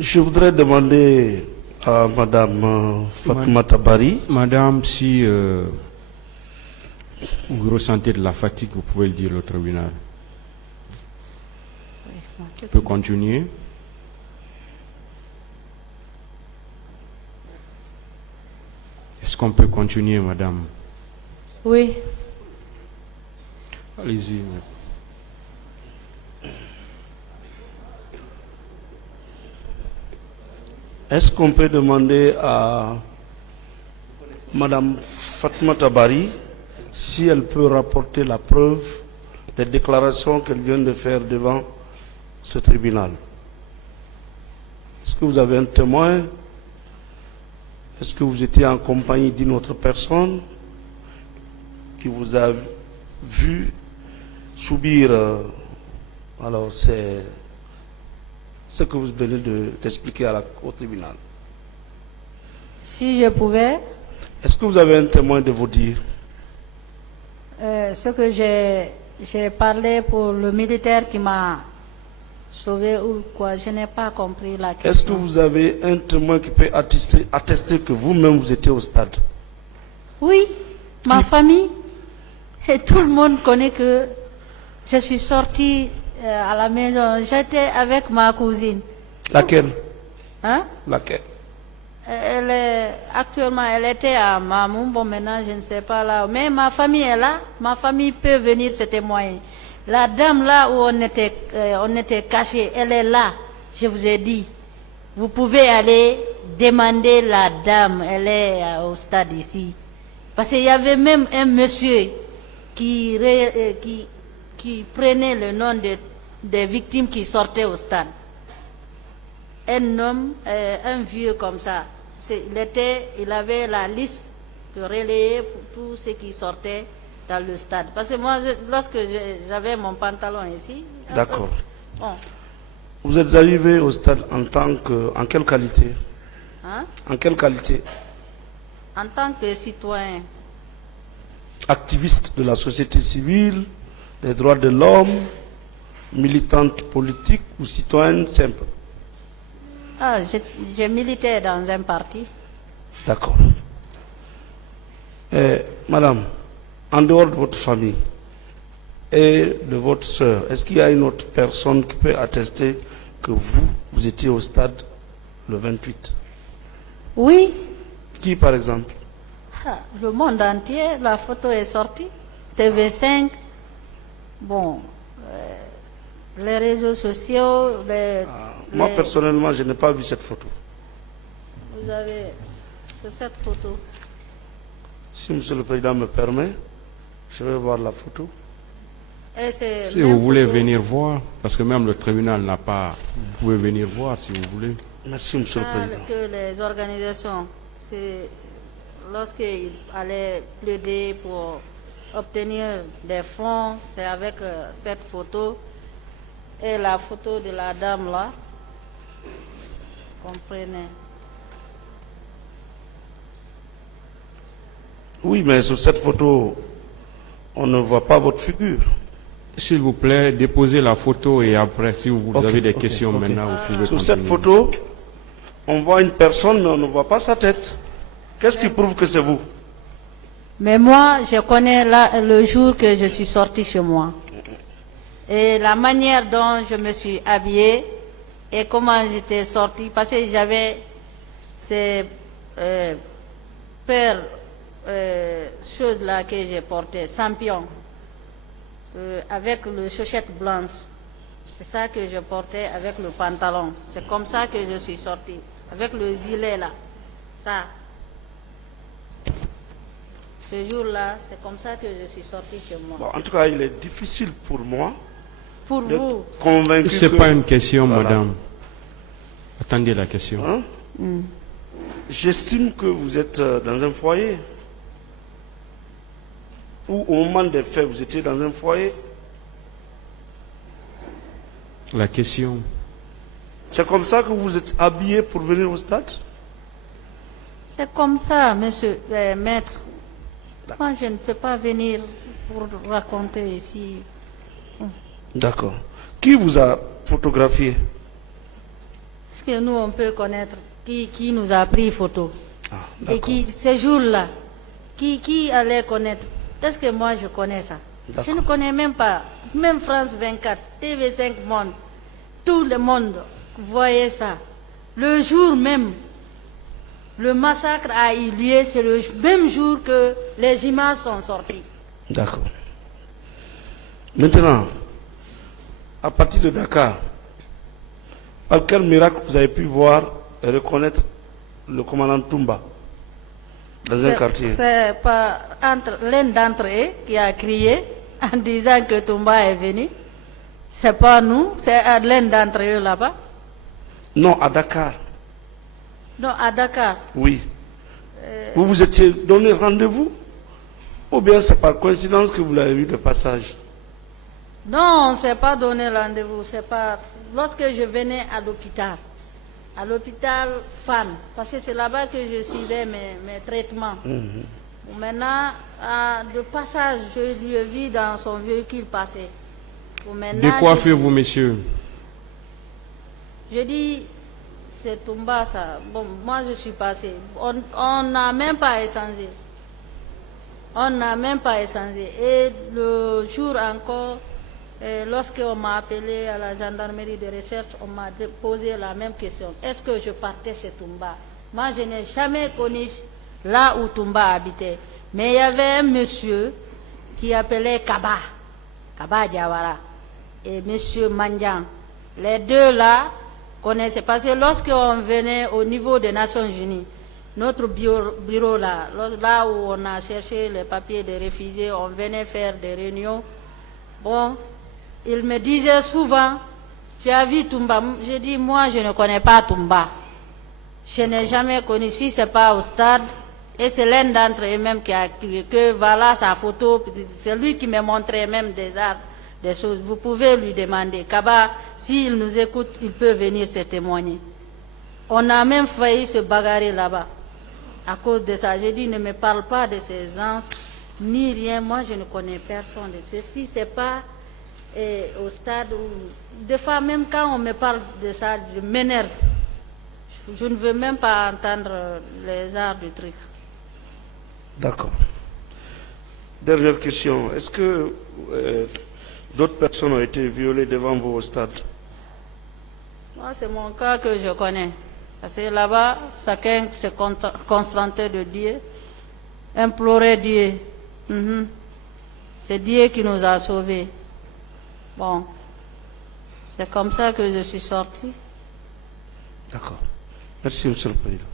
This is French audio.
Je voudrais demander à Madame Fatoumata Bari. Madame, si vous ressentez de la fatigue, vous pouvez le dire au tribunal. On peut continuer. Est-ce qu'on peut continuer, madame? Oui. Allez-y. Est-ce qu'on peut demander à Madame Fatoumata Bari si elle peut rapporter la preuve des déclarations qu'elle vient de faire devant ce tribunal? Est-ce que vous avez un témoin? Est-ce que vous étiez en compagnie d'une autre personne qui vous a vu subir alors c'est ce que vous venez d'expliquer au tribunal? Si je pouvais, Est-ce que vous avez un témoin de vous dire? ce que j'ai parlé pour le militaire qui m'a sauvé ou quoi, je n'ai pas compris la question. Est-ce que vous avez un témoin qui peut attester que vous-même vous étiez au stade? Oui, ma famille et tout le monde connaît que je suis sortie à la maison. J'étais avec ma cousine. Laquelle? Hein? Laquelle? Actuellement, elle était à Mamou. Bon, maintenant, je ne sais pas là. Mais ma famille est là. Ma famille peut venir se témoigner. La dame là où on était cachés, elle est là. Je vous ai dit. Vous pouvez aller demander la dame. Elle est au stade ici. Parce qu'il y avait même un monsieur qui prenait le nom des victimes qui sortaient au stade. Un homme, un vieux comme ça. Il avait la liste de relayer pour tous ceux qui sortaient dans le stade. Parce que moi, lorsque j'avais mon pantalon ici... D'accord. Bon. Vous êtes arrivé au stade en quelle qualité? Hein? En quelle qualité? En tant que citoyen. Activiste de la société civile, des droits de l'homme, militante politique ou citoyenne simple? Ah, j'ai milité dans un parti. D'accord. Madame, en dehors de votre famille et de votre soeur, est-ce qu'il y a une autre personne qui peut attester que vous étiez au stade le 28? Oui. Qui, par exemple? Le monde entier, la photo est sortie. TV5. Bon, les réseaux sociaux. Moi, personnellement, je n'ai pas vu cette photo. Vous avez cette photo. Si M. le Président me permet, je vais voir la photo. Si vous voulez venir voir, parce que même le tribunal n'a pas... Vous pouvez venir voir si vous voulez. Merci, M. le Président. Que les organisations, lorsqu'ils allaient plaider pour obtenir des fonds, c'est avec cette photo et la photo de la dame là. Comprenez? Oui, mais sur cette photo, on ne voit pas votre figure. S'il vous plaît, déposez la photo et après, si vous avez des questions maintenant, vous pouvez Sur continuer. cette photo, on voit une personne, mais on ne voit pas sa tête. Qu'est-ce qui prouve que c'est vous? Mais moi, je connais le jour que je suis sortie chez moi. Et la manière dont je me suis habillée et comment j'étais sortie, parce que j'avais ces paires choses-là que j'ai portées, sampion, avec le chaussette blanche. C'est ça que je portais avec le pantalon. C'est comme ça que je suis sortie, avec le gilet là. Ça. Ce jour-là, c'est comme ça que je suis sortie chez moi. Bon, en tout cas, il est difficile pour moi Pour vous. convaincu Ce n'est que... pas une question, Voilà. madame. Attendez la question. Hein? J'estime que vous êtes dans un foyer. Ou au moment des faits, vous étiez dans un foyer. La question. C'est comme ça que vous êtes habillé pour venir au stade? C'est comme ça, monsieur, maître. Moi, je ne peux pas venir pour raconter ici. D'accord. Qui vous a photographié? Est-ce que nous, on peut connaître qui nous a pris photo? Ah, Et d'accord. qui, ces jours-là, qui allait connaître? Est-ce que moi, je connais ça? Je ne connais même pas. Même France 24, TV5 Monde, tout le monde voyait ça. Le jour même, le massacre a eu lieu, c'est le même jour que les images sont sorties. D'accord. Maintenant, à partir de Dakar, par quel miracle vous avez pu voir et reconnaître le commandant Toumba dans un quartier? C'est pas l'un d'entre eux qui a crié en disant que Toumba est venu. C'est pas nous, c'est l'un d'entre eux là-bas. Non, à Dakar. Non, à Dakar. Oui. Vous vous étiez donné rendez-vous? Ou bien c'est par coïncidence que vous l'avez vu de passage? Non, on ne s'est pas donné rendez-vous. C'est pas. Lorsque je venais à l'hôpital Fan, parce que c'est là-bas que je suivais mes traitements. Maintenant, de passage, je lui ai vu dans son véhicule passer. De quoi faites-vous, monsieur? Je dis, c'est Toumba ça. Bon, moi je suis passé. On n'a même pas échangé. On n'a même pas échangé. Et le jour encore, lorsqu'on m'a appelé à la gendarmerie de recherche, on m'a posé la même question. Est-ce que je partais chez Toumba? Moi, je n'ai jamais connu là où Toumba habitait. Mais il y avait un monsieur qui appelait Kaba Diawara, et monsieur Mandian. Les deux là connaissaient. Parce que lorsqu'on venait au niveau des Nations Unies, notre bureau là où on a cherché les papiers des réfugiés, on venait faire des réunions. Bon, il me disait souvent, tu as vu Toumba? Je dis, moi je ne connais pas Toumba. Je n'ai jamais connu, si ce n'est pas au stade. Et c'est l'un d'entre eux même qui a crié que voilà sa photo. C'est lui qui me montrait même des choses. Vous pouvez lui demander. Kaba, s'il nous écoute, il peut venir se témoigner. On a même failli se bagarrer là-bas. À cause de ça, j'ai dit, ne me parle pas de ces gens, ni rien. Moi, je ne connais personne de ceci. C'est pas au stade où... Des fois, même quand on me parle de ça, je m'énerve. Je ne veux même pas entendre les arts du truc. D'accord. Dernière question. Est-ce que d'autres personnes ont été violées devant vous au stade? Moi, c'est mon cas que je connais. Parce que là-bas, chacun se contentait de Dieu, implorait Dieu. C'est Dieu qui nous a sauvés. Bon, c'est comme ça que je suis sortie. D'accord. Merci, Monsieur le Président.